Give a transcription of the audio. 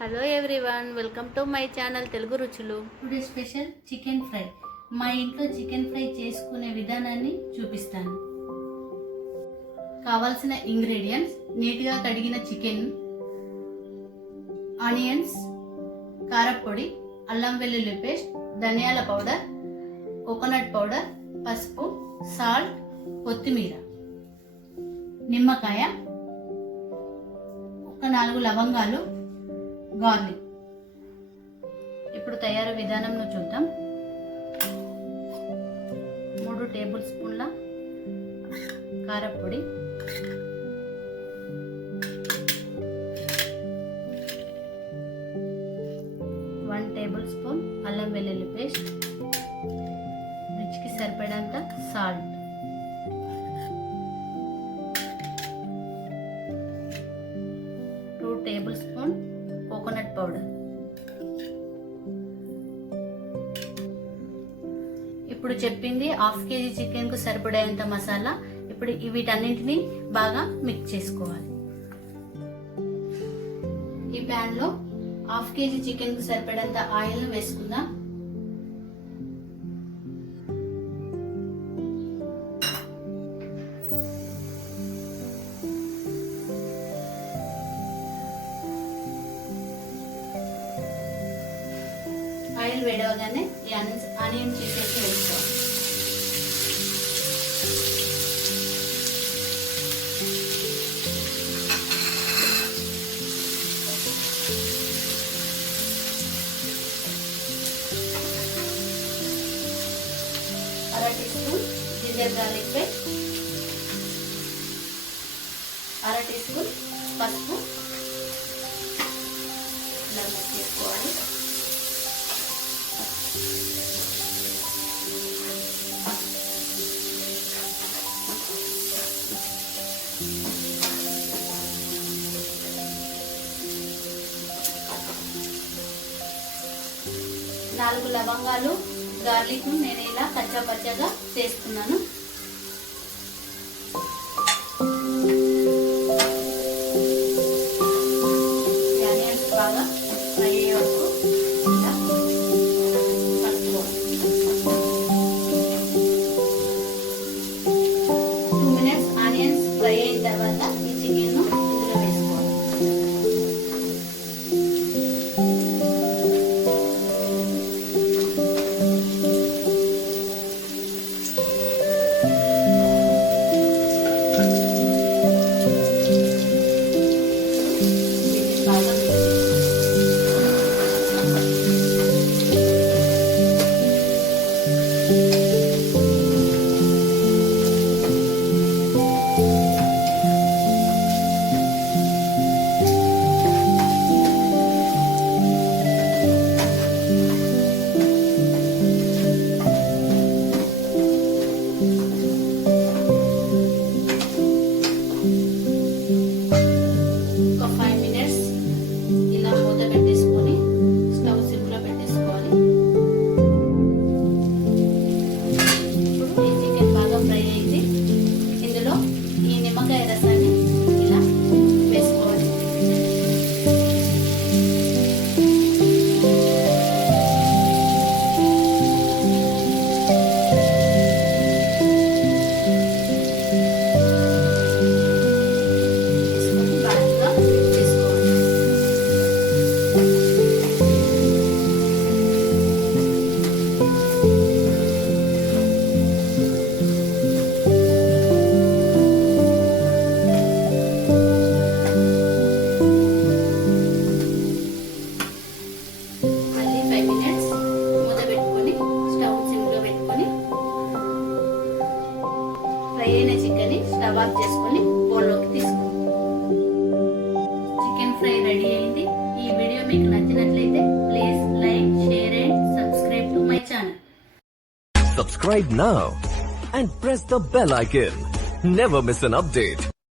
Hello everyone, welcome to my channel Telugu Ruchulu. Today special chicken fry. మా ఇంట్లో chicken fry చేసుకునే విధానాన్ని చూపిస్తాను. కావాల్సిన ఇంగ్రీడియంట్స్: నీట్గా కడిగిన చికెన్, ఆనియన్స్, కారపొడి, అల్లం వెల్లుల్లి పేస్ట్, ధనియాల పౌడర్, కోకోనట్ పౌడర్, పసుపు, సాల్ట్, కొత్తిమీర, నిమ్మకాయ, ఒక 4 లవంగాలు, గార్లిక్. ఇప్పుడు తయారు విధానంను చూద్దాం. 3 టేబుల్ స్పూన్ల కారపొడి, 1 టేబుల్ స్పూన్ అల్లం వెల్లుల్లి పేస్ట్, రుచికి సరిపడంత salt, tablespoon coconut powder. ఇప్పుడు చెప్పింది హాఫ్ కేజీ చికెన్ కు సరిపడేంత మసాలా. ఇప్పుడు వీటన్నింటినీ బాగా మిక్స్ చేసుకోవాలి. ఈ ప్యాన్ లో హాఫ్ కేజీ చికెన్ కు సరిపడేంత ఆయిల్ వేసుకుందాం. ఆయిల్ వేడవగానే ఈ ఆనియన్ పీసెస్ వేసుకోవాలి. అర teaspoon ginger garlic paste, అర టీ స్పూన్ పసుపు ఇలా మిక్స్ చేసుకోవాలి. నాలుగు లవంగాలు, గార్లిక్ ను నేను ఇలా కచ్చా పచ్చగా చేస్తున్నాను. ఆనియన్స్ బాగా ఫ్రై అయ్యే వరకు ఇలా కలుపుకోవాలి. 2 మినిట్స్ ఆనియన్స్ ఫ్రై అయిన తర్వాత ఈ చికెన్ ను ఇందులో వేసుకోవాలి. నిమ్మకాయ రసాన్ని ఇలా వేసుకోవాలి. బాగా చేసుకోవాలి. ఫ్రై అయిన చికెన్ స్టవ్ ఆఫ్ చేసుకుని బౌల్లోకి తీసుకోండి. చికెన్ ఫ్రై రెడీ అయింది. ఈ వీడియో మీకు నచ్చినట్లయితే please like, share and subscribe to my channel. Subscribe now and press the bell icon. Never miss an update.